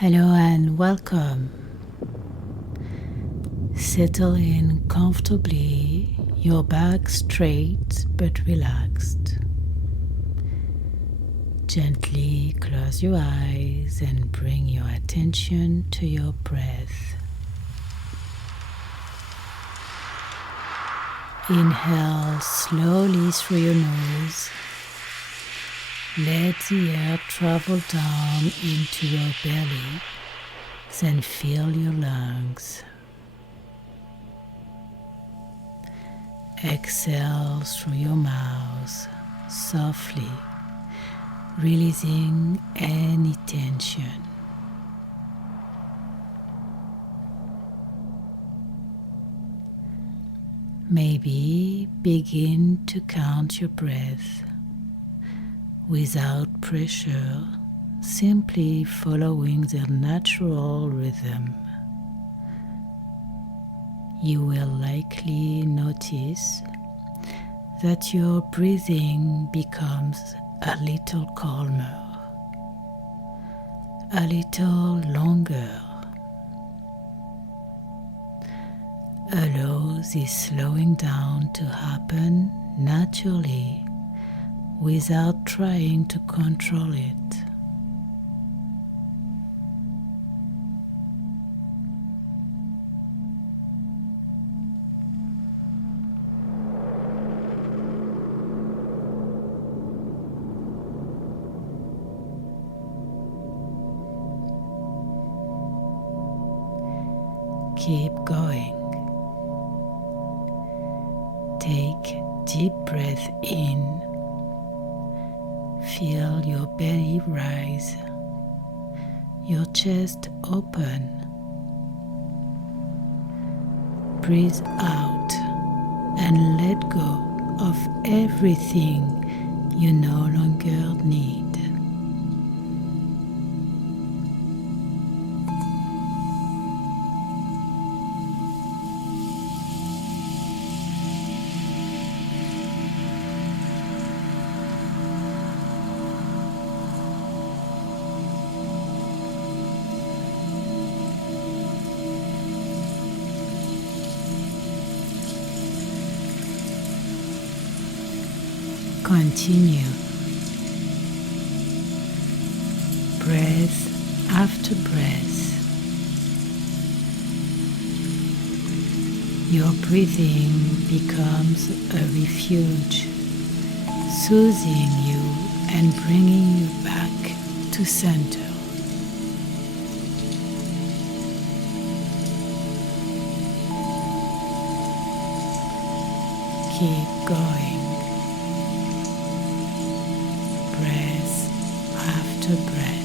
Hello and welcome. Settle in comfortably, your back straight but relaxed. Gently close your eyes and bring your attention to your breath. Inhale slowly through your nose. Let the air travel down into your belly, then fill your lungs. Exhale through your mouth softly, releasing any tension. Maybe begin to count your breath without pressure, simply following their natural rhythm. You will likely notice that your breathing becomes a little calmer, a little longer. Allow this slowing down to happen naturally without trying to control it. Keep going. Take deep breath in. Feel your belly rise, your chest open. Breathe out and let go of everything you no longer need. Continue. Breath after breath. Your breathing becomes a refuge, soothing you and bringing you back to center. Keep going. Breath after breath.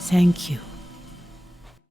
Thank you.